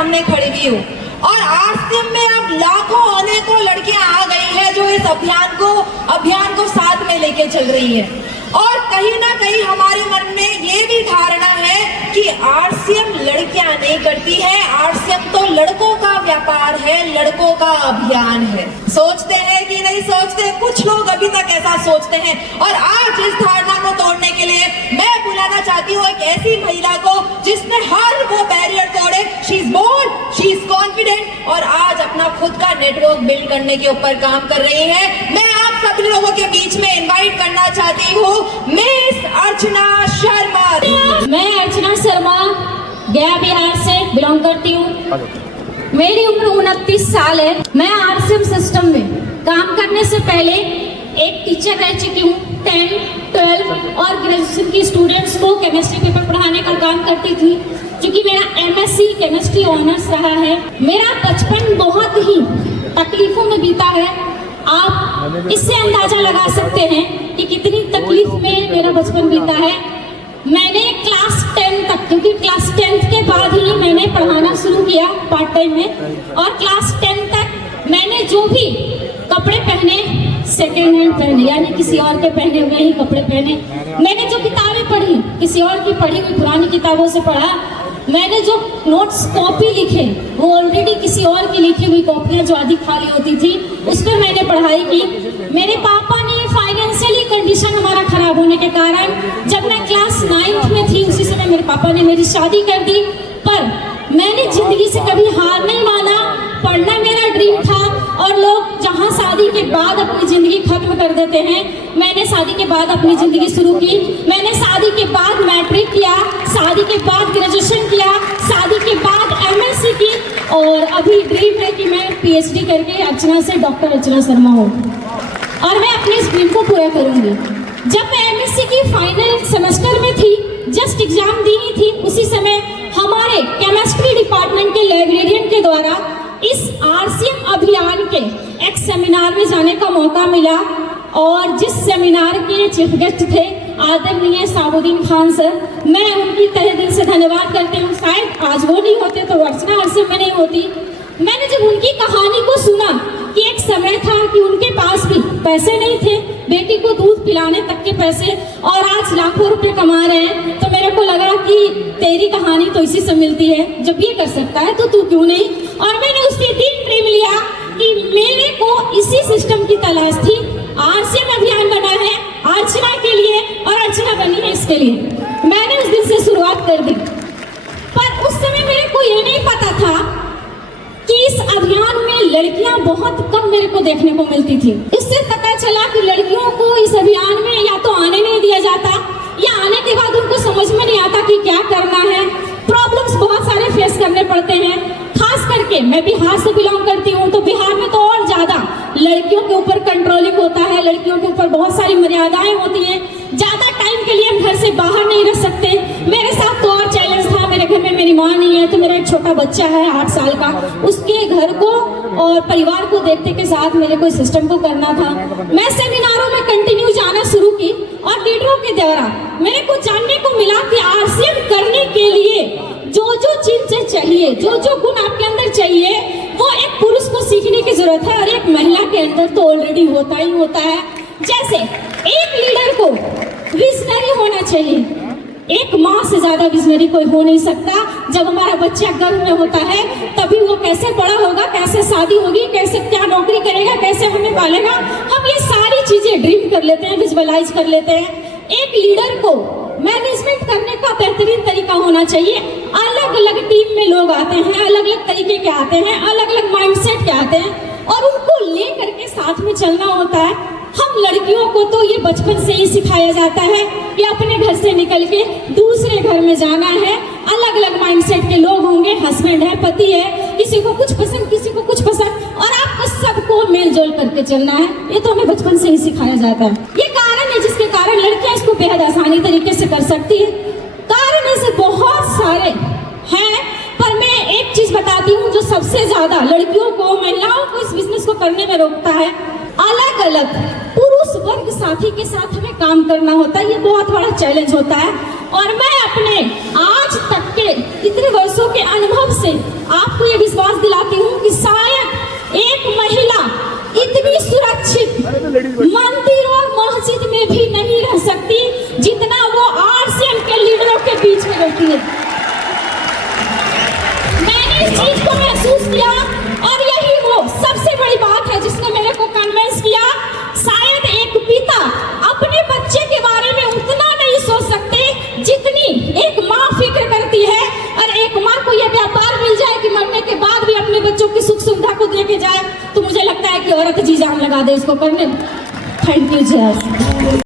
सामने खड़ी हुई हूँ और आरसीएम में अब लाखों अनेकों लड़कियां आ गई है जो इस अभियान को साथ में लेके चल रही है। और कहीं ना कहीं हमारे मन में ये भी धारणा है कि आरसीएम लड़कियां नहीं करती है, आरसीएम तो लड़कों का व्यापार है, लड़कों का अभियान है। सोचते हैं कि नहीं सोचते? कुछ लोग अभी तक ऐसा सोचते हैं। और आज इस धारणा को तोड़ने के लिए मैं बुलाना चाहती हूँ एक ऐसी महिला को जिसने हर वो बैरियर तोड़े। She is bold, she is confident और आज अपना खुद का नेटवर्क बिल्ड करने के ऊपर काम कर रही है। मैं आप सभी लोगों के बीच में इनवाइट करना चाहती हूँ मिस अर्चना शर्मा। मैं अर्चना शर्मा गया बिहार से बिलोंग करती हूँ। मेरी उम्र 29 साल है। मैं आरसीएम सिस्टम में काम करने से पहले एक टीचर रह चुकी हूँ। 10, 12 और ग्रेजुएशन की स्टूडेंट्स को केमिस्ट्री पेपर पढ़ाने का काम करती थी। क्योंकि मेरा एमएससी केमिस्ट्री ऑनर्स रहा है। मेरा बचपन बहुत ही तकलीफों में बीता है। आप इससे अंदाजा लगा सकते हैं कि कितनी तकलीफ में मेरा बचपन बीता है। मैंने क्लास 10 तक, क्योंकि क्लास 10 के बाद ही मैंने पढ़ाना शुरू किया पार्ट टाइम में, और क्लास 10 तक मैंने जो भी कपड़े पहने सेकेंड हैंड पहने, यानी किसी और के पहने हुए ही कपड़े पहने। मैंने जो किताबें पढ़ी किसी और की पढ़ी हुई पुरानी किताबों से पढ़ा। मैंने जो नोट्स कॉपी लिखे वो ऑलरेडी किसी और की लिखी हुई कॉपियां जो आधी खाली होती थी उस पर मैंने पढ़ाई की। मेरे पापा ने फाइनेंशियली कंडीशन हमारा खराब होने के कारण जब मैं क्लास 9th में थी उसी समय मेरे पापा ने मेरी शादी कर दी। पर मैंने जिंदगी से कभी हार नहीं माना। पढ़ना मेरा ड्रीम था और लोग जहाँ शादी के बाद अपनी जिंदगी खत्म कर देते हैं, मैंने शादी के बाद अपनी जिंदगी शुरू की। मैंने शादी के बाद मैट्रिक किया, शादी के बाद ग्रेजुएशन किया, शादी के बाद एमएससी की और अभी ड्रीम है कि मैं पीएचडी करके अर्चना से डॉक्टर अर्चना शर्मा हूँ और मैं अपने इस ड्रीम को पूरा करूँगी। जब मैं एमएससी की फाइनल सेमेस्टर में थी, जस्ट एग्जाम दी ही थी, उसी समय हमारे केमिस्ट्री डिपार्टमेंट के लाइब्रेरियन के द्वारा इस आरसीएम अभियान के एक सेमिनार में जाने का मौका मिला और जिस सेमिनार के चीफ गेस्ट थे आदरणीय साबुद्दीन खान सर, मैं उनकी तहे दिल से धन्यवाद करती हूँ। शायद आज वो नहीं होते तो अर्चना आरसीएम में नहीं होती। मैंने जब उनकी कहानी को सुना कि एक समय था कि उनके पास भी पैसे नहीं थे, बेटी को दूध पिलाने तक के पैसे, और आज लाखों रुपए कमा रहे हैं, तो मेरे को लगा कि तेरी कहानी तो इसी से मिलती है। जब ये कर सकता है तो तू क्यों नहीं। और मैंने उससे दिन ड्रीम लिया कि मेरे को इसी सिस्टम की तलाश थी। आरसीएम अभियान बना है अर्चना के लिए और अर्चना बनी है इसके लिए। मैंने उस दिन से शुरुआत कर दी। पर उस समय मेरे को ये नहीं पता था कि इस अभियान में लड़कियां बहुत कम मेरे को देखने को मिलती थी। इससे पता चला कि लड़कियों को इस अभियान में या तो आने नहीं दिया जाता या आने के बाद उनको समझ में नहीं आता कि क्या करना है। प्रॉब्लम्स बहुत सारे फेस करने पड़ते हैं। खास करके मैं बिहार से बिलोंग करती हूँ तो बिहार में तो और ज्यादा लड़कियों के ऊपर कंट्रोलिंग होता है, लड़कियों के ऊपर बहुत सारी मर्यादाएं होती हैं। ज्यादा टाइम के लिए हम घर से बाहर नहीं रह सकते। मेरे साथ तो और चैलेंज था, मेरे घर में मेरी माँ नहीं है तो मेरा एक छोटा बच्चा है 8 साल का, उसके घर को और परिवार को देखते के साथ मेरे को सिस्टम को करना था। मैं सेमिनारों में कंटिन्यू जाना शुरू की और लीडरों के द्वारा मेरे को जानने को मिला कि आरसीएम करने के लिए जो जो चीजें चाहिए, जो जो गुण आपके अंदर चाहिए, वो एक पुरुष को सीखने की जरूरत है और एक महिला के अंदर तो ऑलरेडी होता ही होता है। जैसे एक लीडर को विजनरी होना चाहिए। एक माँ से ज्यादा विजनरी कोई हो नहीं सकता। जब हमारा बच्चा गर्भ में होता है तभी वो कैसे बड़ा होगा, कैसे शादी होगी, कैसे क्या नौकरी करेगा, कैसे हमें पालेगा, हम ये सारी चीजें ड्रीम कर लेते हैं, विजुअलाइज कर लेते हैं। एक लीडर को मैनेजमेंट करने का बेहतरीन तरीका होना चाहिए। अलग अलग टीम में लोग आते हैं, अलग अलग तरीके के आते हैं, अलग अलग माइंडसेट के आते हैं और उनको ले करके साथ में चलना होता है। हम लड़कियों को तो ये बचपन से ही सिखाया जाता है कि अपने घर से निकल के दूसरे घर में जाना है। अलग अलग माइंडसेट के लोग होंगे, हस्बैंड है, पति है, किसी को कुछ पसंद, किसी को कुछ पसंद, और आपको सबको मेल जोल करके चलना है। ये तो हमें बचपन से ही सिखाया जाता है। ये कारण है जिसके कारण लड़कियां इसको बेहद आसानी तरीके से कर सकती है। कारण ऐसे बहुत सारे हैं, पर मैं एक चीज बताती हूँ जो सबसे ज्यादा लड़कियों को, महिलाओं को इस बिजनेस को करने में रोकता है। अलग अलग पुरुष वर्ग साथी के साथ हमें काम करना होता है। ये बहुत बड़ा चैलेंज होता है और मैं अपने आज तक के इतने वर्षों के अनुभव अनुभव से आपको ये विश्वास दिलाती हूँ कि शायद एक महिला इतनी सुरक्षित मंदिर और मस्जिद में भी नहीं रह सकती जितना वो आरसीएम के लीडरों के बीच में रहती है। मैंने इस चीज को महसूस किया और यही वो सबसे बड़ी बात है जिसने मेरे को कन्विंस किया। शायद एक पिता अपने बच्चे के बारे में उतना नहीं सोच सकते जितनी एक माँ फिक्र करती है। और एक माँ को यह व्यापार मिल जाए कि मरने के बाद भी अपने बच्चों की सुख सुविधा को देके जाए, तो मुझे लगता है कि औरत जी जान लगा दे इसको करने। थैंक यू जय।